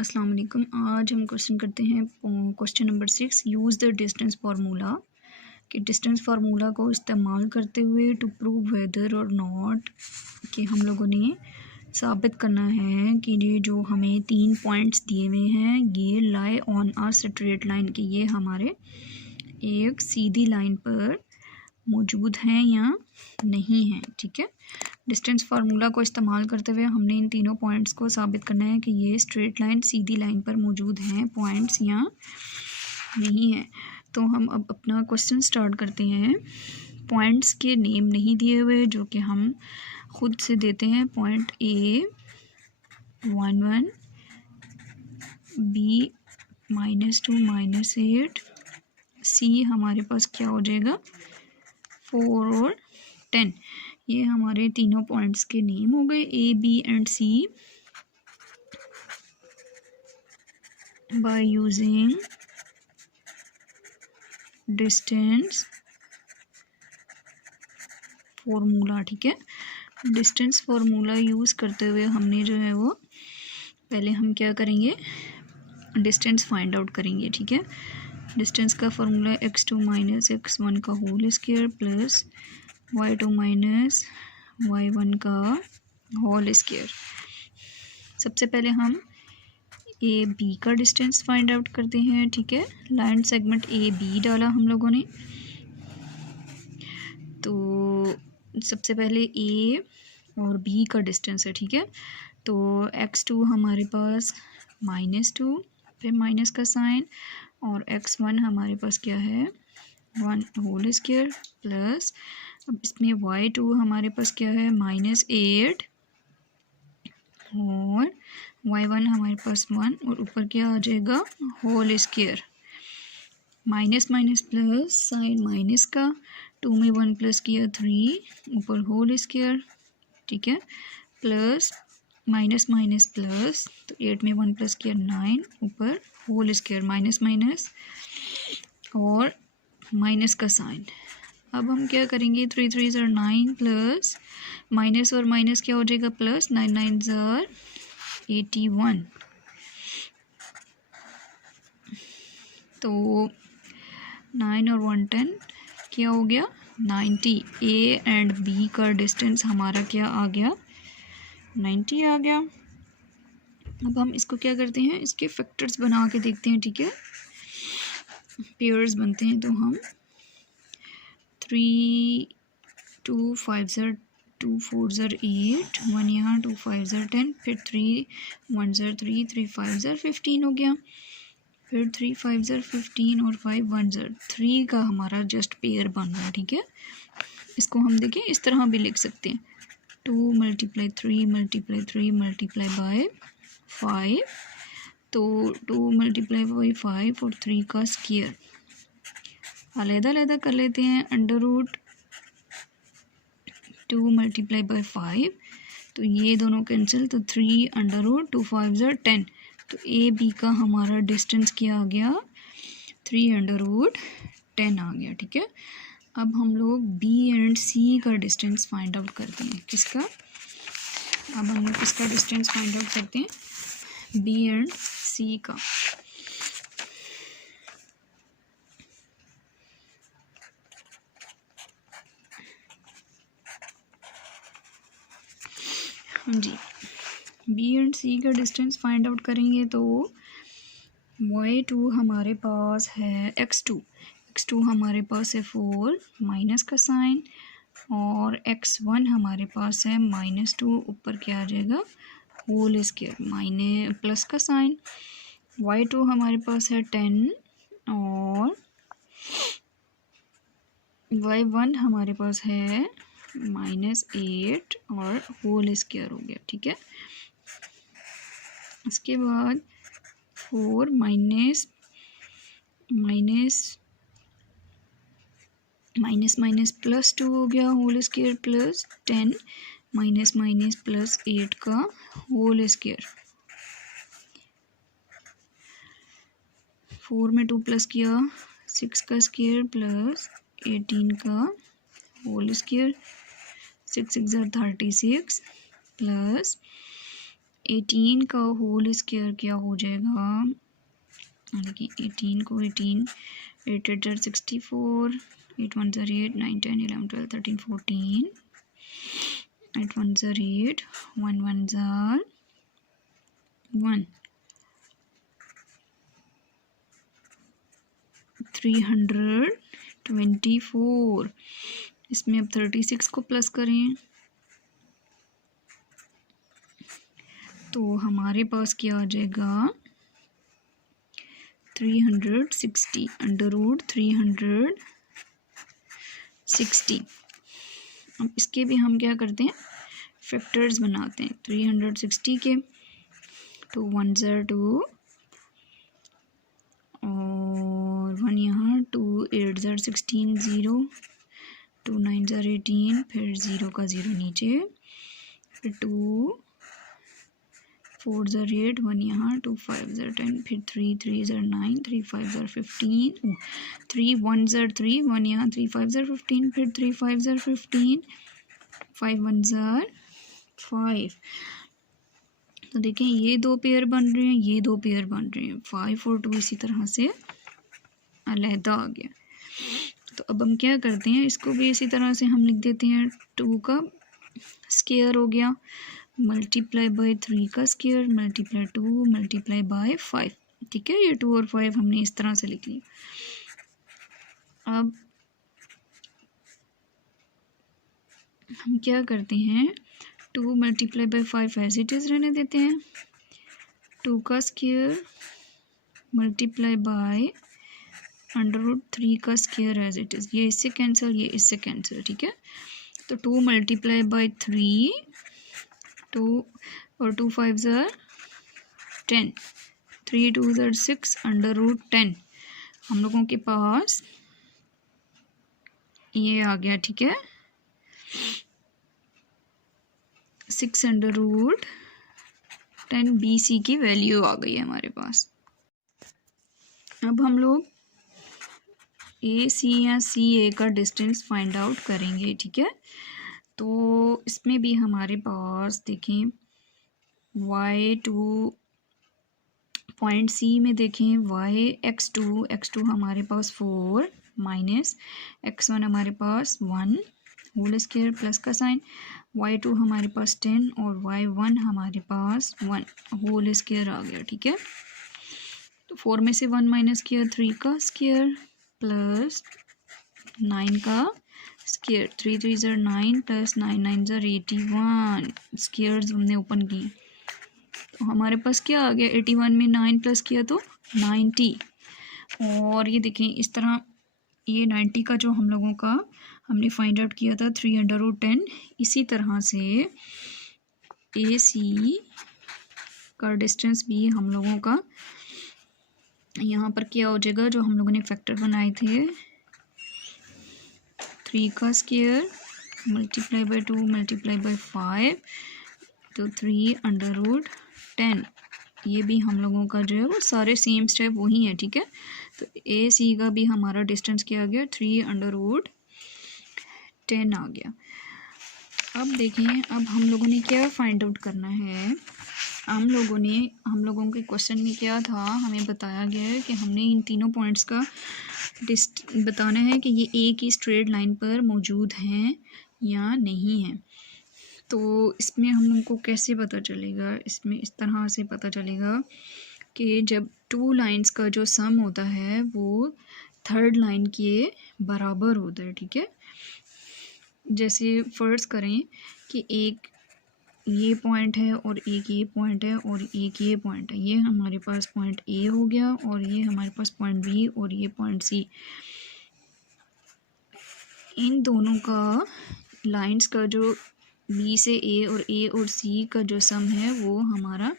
अस्सलाम वालेकुम। आज हम क्वेश्चन करते हैं question number 6। Use the distance formula कि डिस्टेंस फार्मूला को इस्तेमाल करते हुए टू प्रूव वेदर और नॉट कि हम लोगों ने साबित करना है कि ये जो हमें 3 पॉइंट्स दिए हुए हैं ये lie on uh straight line कि ये हमारे एक सीधी लाइन पर मौजूद हैं या नहीं हैं। ठीक है, डिस्टेंस फार्मूला को इस्तेमाल करते हुए हमने इन तीनों पॉइंट्स को साबित करना है कि ये स्ट्रेट लाइन सीधी लाइन पर मौजूद हैं पॉइंट्स या नहीं है। तो हम अब अपना क्वेश्चन स्टार्ट करते हैं। पॉइंट्स के नेम नहीं दिए हुए जो कि हम खुद से देते हैं। पॉइंट ए 1 1, बी -2 -8, सी हमारे पास क्या हो जाएगा 4 और 10। ये हमारे तीनों पॉइंट्स के नेम हो गए A B and C by using distance formula. ठीक है, डिस्टेंस फार्मूला यूज़ करते हुए हमने जो है वो पहले हम क्या करेंगे, डिस्टेंस फाइंड आउट करेंगे। ठीक है, डिस्टेंस का फार्मूला x2 - x1 का whole square plus y2 - y1 का होल स्क्वायर। सबसे पहले हम ए बी का डिस्टेंस फाइंड आउट करते हैं। ठीक है, लाइन सेगमेंट ए बी डाला हम लोगों ने। तो सबसे पहले ए और बी का डिस्टेंस है। ठीक है, तो x2 हमारे पास -2 फिर माइनस का साइन और x1 हमारे पास क्या है 1 होल स्क्वायर प्लस अब इसमें y2 हमारे पास क्या है -8 और y1 हमारे पास 1 और ऊपर क्या आ जाएगा whole square. Minus minus plus sign minus का 2 में 1 प्लस किया 3 ऊपर होल स्क्वायर। ठीक है, प्लस माइनस माइनस प्लस तो 8 में 1 प्लस किया 9 ऊपर होल स्क्वायर माइनस माइनस और माइनस का साइन। अब हम क्या करेंगे 3 3 ज़र 9 प्लस माइनस और माइनस क्या हो जाएगा प्लस 9 9 ज़र 81। तो 9 और 1 10 क्या हो गया 90। ए एंड बी का डिस्टेंस हमारा क्या आ गया 90 आ गया। अब हम इसको क्या करते हैं, इसके फैक्टर्स बना के देखते हैं। ठीक है, पेयर्स बनते हैं। तो हम 3 2 5 ज़र 2 4 ज़र 8 1 यहाँ 2 5 ज़र 10 फिर 3 1 ज़र 3 3 5 ज़र 15 हो गया। फिर 3 5 ज़र 15 और 5 1 ज़र 3 का हमारा जस्ट पेयर बन रहा है। ठीक है, इसको हम देखें इस तरह भी लिख सकते हैं 2 × 3 × 3 मल्टीप्लाई बाय 5। तो 2 × 5 और 3 का स्क्वायर अलग-अलग कर लेते हैं। √2 × 5 तो ये दोनों कैंसिल तो 3 √2 5 ज़र 10। तो ए बी का हमारा डिस्टेंस क्या आ गया 3 √10 आ गया। ठीक है, अब हम लोग बी एंड सी का डिस्टेंस फाइंड आउट करते हैं। किसका, अब हम लोग किसका डिस्टेंस फाइंड आउट करते हैं बी एंड सी का। हाँ जी, बी एंड सी का डिस्टेंस फाइंड आउट करेंगे तो y2 हमारे पास है x2 हमारे पास है 4 माइनस का साइन और x1 हमारे पास है -2 ऊपर क्या आ जाएगा होल स्क्वायर प्लस का साइन। y2 हमारे पास है 10 और y1 हमारे पास है -8 और होल स्क्वायर हो गया। ठीक है, इसके बाद 4 माइनस माइनस प्लस 2 हो गया whole square plus 10 minus minus plus 8 का होल स्क्वायर। 4 में 2 प्लस किया 6 का स्क्वायर प्लस 18 का होल स्क्वायर। 6 6 ज़र 36 प्लस 18 का होल स्क्वायर क्या हो जाएगा, देखिए 18 को 18, 8 8 ज़र 64, 8 1 ज़र 8, 9 10 11 12 13 14, 8 1 ज़र 8, 1 1 ज़र 1, 324। इसमें अब 36 को प्लस करें तो हमारे पास क्या आ जाएगा, 360 अंडर रूट 360। अब इसके भी हम क्या करते हैं, फैक्टर्स बनाते हैं। 360 के 2 1 ज़र 2 और 1 यहाँ, 2 8 ज़र 16 0, 2 9 ज़र 18, फिर 0 का 0 नीचे, फिर 2 4 ज़र 8, 1 यहाँ, 2 5 ज़र 10, फिर 3 3 ज़र 9, 3 5 ज़र 15, 3 1 ज़र 3, 1 यहाँ, 3 5 ज़र 15, फिर 3 5 ज़र 15, 5 1 ज़र 5। तो देखें ये दो पेयर बन रहे हैं, ये दो पेयर बन रहे हैं, 5 और 2 इसी तरह से अलहदा आ गया। तो अब हम क्या करते हैं, इसको भी इसी तरह से हम लिख देते हैं, 2 का स्क्वायर हो गया मल्टीप्लाई बाय 3 का स्क्वायर मल्टीप्लाई 2 मल्टीप्लाई बाय 5। ठीक है, ये 2 और 5 हमने इस तरह से लिख लिया। अब हम क्या करते हैं, 2 multiply by 5 as it is रहने देते हैं, 2 का square multiply by under root 3 का स्क्वायर एज इट इज़, ये इससे कैंसिल, ये इससे कैंसिल। ठीक है, तो 2 मल्टीप्लाई बाय 3, 2 और 2 5 ज़र 10, 3 2 ज़र 6 अंडर रूट 10 हम लोगों के पास ये आ गया। ठीक है, 6 अंडर रूट 10 BC की वैल्यू आ गई है हमारे पास। अब हम लोग AC या CA का डिस्टेंस फाइंड आउट करेंगे। ठीक है, तो इसमें भी हमारे पास देखें y2 पॉइंट C में देखें x2 हमारे पास 4 माइनस x1 हमारे पास 1 होल स्क्वायर प्लस का साइन, y2 हमारे पास 10 और y1 हमारे पास 1 होल स्क्वायर आ गया। ठीक है, तो 4 में से 1 माइनस किया, 3 का स्क्वायर प्लस 9 का स्क्वायर, 3 3 ज़र 9 प्लस 9 9 ज़र 81 स्क्वायर्स हमने ओपन की, तो हमारे पास क्या आ गया, 81 में 9 प्लस किया तो 90। और ये देखें इस तरह, ये 90 का जो हम लोगों का हमने फाइंड आउट किया था 3 अंडर रूट 10, इसी तरह से AC का डिस्टेंस भी हम लोगों का यहाँ पर क्या हो जाएगा, जो हम लोगों ने फैक्टर बनाए थे 3 का square multiply bye 2 multiply by 5, तो 3 अंडर रूट 10, ये भी हम लोगों का जो है वो सारे सेम स्टेप वही है। ठीक है, तो AC का भी हमारा डिस्टेंस क्या आ गया, 3 अंडर रूट 10 आ गया। अब देखें, अब हम लोगों ने क्या फाइंड आउट करना है, हम लोगों के क्वेश्चन में क्या था, हमें बताया गया है कि हमने इन तीनों पॉइंट्स का बताना है कि ये एक ही स्ट्रेट लाइन पर मौजूद हैं या नहीं है। तो इसमें हम लोगों को कैसे पता चलेगा, इसमें इस तरह से पता चलेगा कि जब 2 लाइंस का जो सम होता है वो 3rd लाइन के बराबर होता है। ठीक है, जैसे फ़र्ज़ करें कि एक ये पॉइंट है और एक ये पॉइंट है और एक ये पॉइंट है, ये हमारे पास पॉइंट A हो गया और ये हमारे पास पॉइंट B और ये पॉइंट C। इन दोनों का लाइंस का जो B से A और C का जो सम है वो हमारा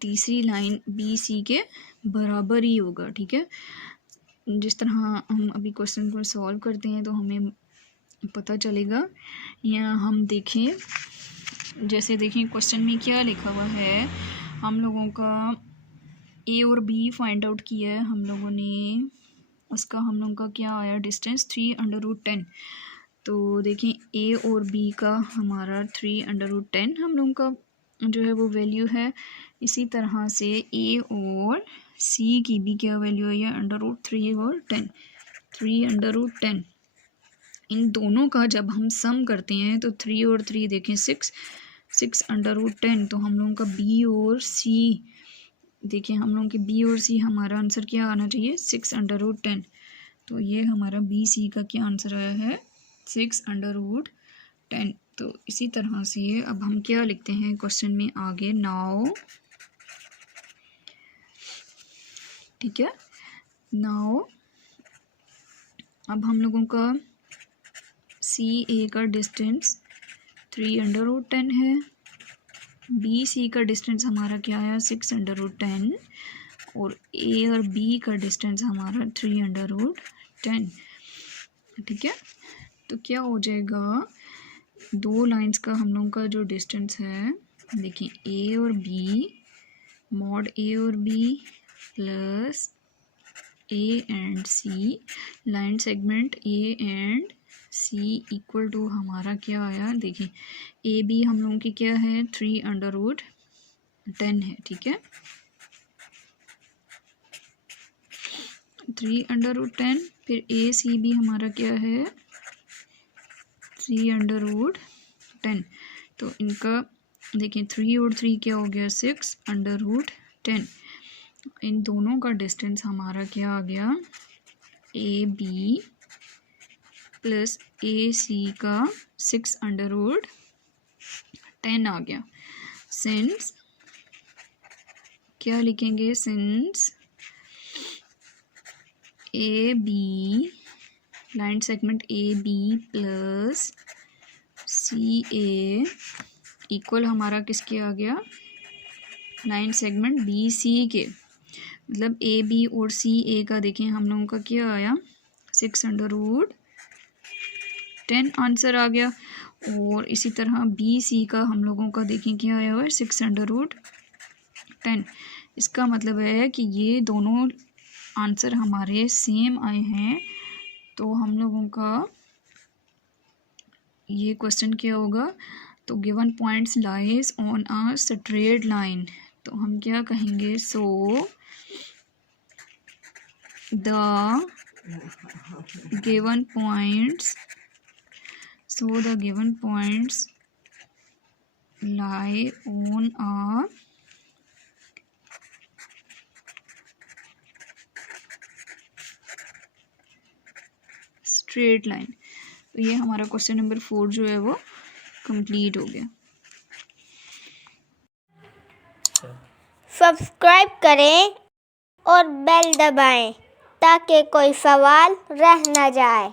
तीसरी लाइन BC के बराबर ही होगा। ठीक है, जिस तरह हम अभी क्वेश्चन को सॉल्व करते हैं तो हमें पता चलेगा। या हम देखें, जैसे देखें क्वेश्चन में क्या लिखा हुआ है, हम लोगों का A और B फाइंड आउट किया है हम लोगों ने, उसका हम लोगों का क्या आया डिस्टेंस 3 अंडर रूट 10। तो देखें A और B का हमारा 3 अंडर रूट 10 हम लोगों का जो है वो वैल्यू है। इसी तरह से ए और सी की भी क्या वैल्यू है, √3 और 10, 3√10। इन दोनों का जब हम सम करते हैं तो 3 और 3 देखें 6, 6√10। तो हम लोगों का बी और सी देखिए, हम लोगों के बी और सी हमारा आंसर क्या आना चाहिए, 6√10। तो ये हमारा बी सी का क्या आंसर आया है, 6√10। तो इसी तरह से अब हम क्या लिखते हैं क्वेश्चन में आगे, नाउ, ठीक है। नाउ अब हम लोगों का सी ए का डिस्टेंस 3√10 है, बी सी का डिस्टेंस हमारा क्या है 6√10, और ए और बी का डिस्टेंस हमारा 3√10, ठीक है। तो क्या हो जाएगा, दो लाइंस का हम लोगों का जो डिस्टेंस है, देखिए ए और बी, मॉड ए और B plus A and C, line segment A and C equal to हमारा क्या आया, देखिए ए बी हम लोगों की क्या है 3√10 है, ठीक है। 3√10, फिर ए सी भी हमारा क्या है 3√10। तो इनका देखिए 3 और 3 क्या हो गया 6√10। इन दोनों का डिस्टेंस हमारा क्या आ गया, ए बी प्लस ए सी का 6√10 आ गया। सिंस क्या लिखेंगे, since A B, line segment A B plus C A equal हमारा किसके आ गया, लाइन सेगमेंट बी सी के, मतलब ए बी और सी ए का देखें हम लोगों का क्या आया 6√10 आंसर आ गया। और इसी तरह बी सी का हम लोगों का देखें क्या आया हुआ है 6√10। इसका मतलब है कि ये दोनों आंसर हमारे सेम आए हैं। तो हम लोगों का ये क्वेश्चन क्या होगा, तो given points lies on a straight line, तो हम क्या कहेंगे, so the given points lie on a straight line. तो ये हमारा क्वेश्चन नंबर 4 जो है वो कंप्लीट हो गया। सब्सक्राइब करें और बेल दबाएं ताकि कोई सवाल रह न जाए।